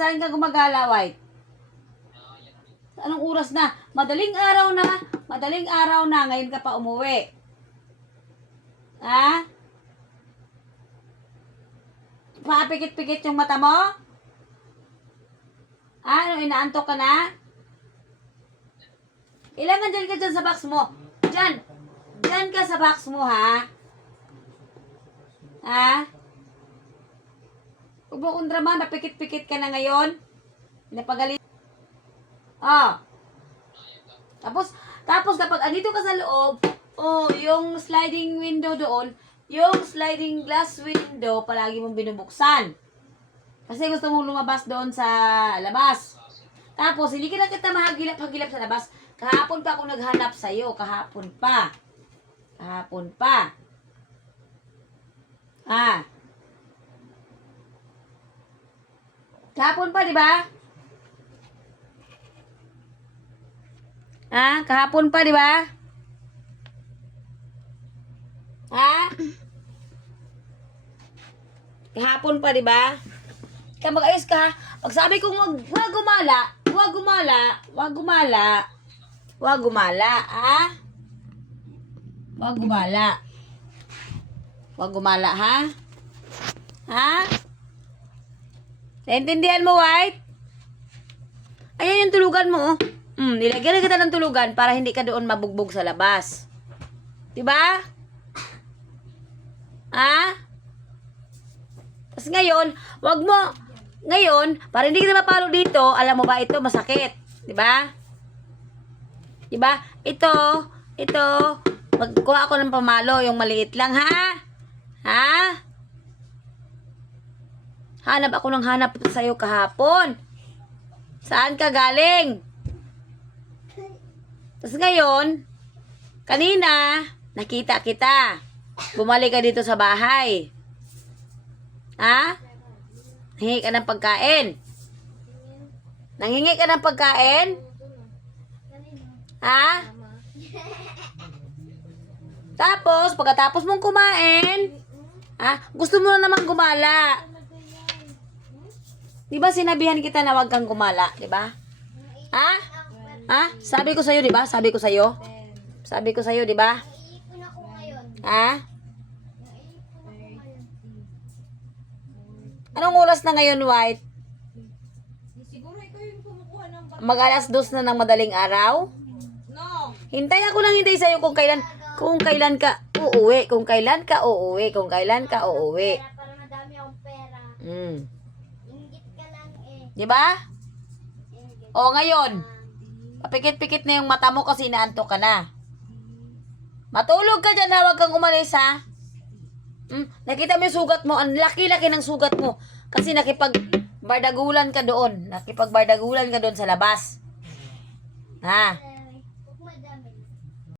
Saan ka gumagala, White? Anong oras na? Madaling araw na. Madaling araw na. Ngayon ka pa umuwi. Ha? Paapikit-pikit yung mata mo? Ano, inaantok ka na? Ilangan dyan ka dyan sa box mo. Dyan. Dyan ka sa box mo, ha? Ha? Huwag mo kong drama. Napikit-pikit ka na ngayon. Pinapagalit. Oh. Tapos kapag andito ka sa loob, yung sliding window doon, yung sliding glass window, palagi mong binubuksan. Kasi gusto mong lumabas doon sa labas. Tapos, hindi ka na kita mahagilap-hagilap sa labas. Kahapon pa ako naghanap sa'yo. Kahapon pa. Kahapon pa. Kahapon pa, di ba? Kahapon pa, di ba? Kahapon pa, di ba? Kaya mag-ayos ka, ha? Pag sabi kong wag gumala, wag gumala, wag gumala, wag gumala, ha? Wag gumala. Wag gumala, ha? Ha? Naintindihan mo, White? Ayan yung tulugan mo, oh. Nilagyan na kita ng tulugan para hindi ka doon mabugbog sa labas. Diba? Tapos ngayon, para hindi kita mapalo dito, alam mo ba ito, masakit. Diba? Diba? Ito, magkuha ako ng pamalo, yung maliit lang, ha? Hanap ako ng hanap sa'yo kahapon. Saan ka galing? Tapos ngayon, kanina, nakita kita. Bumalik ka dito sa bahay. Nangingi ka ng pagkain. Nangingi ka ng pagkain? Tapos, pagkatapos mong kumain, gusto mo na naman gumala. Di ba sinabihan kita na wag kang gumala, di ba? Sabi ko sa'yo, di ba? Sabi ko sa'yo, di ba? Anong oras na ngayon, White? Siguro ikaw yung kumukuha ng Mag-alas 2 na ng madaling araw? No. Hintay ako lang hintay sa'yo kung kailan ka uuwi. Kung kailan ka uuwi. Para madami akong pera. Inggit ka lang eh. Di ba? Inggit. O ngayon, papikit-pikit na yung mata mo kasi naantok ka na. Matulog ka dyan, huwag kang umalis, ha? Nakita mo yung sugat mo. Ang laki-laki ng sugat mo. Kasi nakipagbardagulan ka doon sa labas.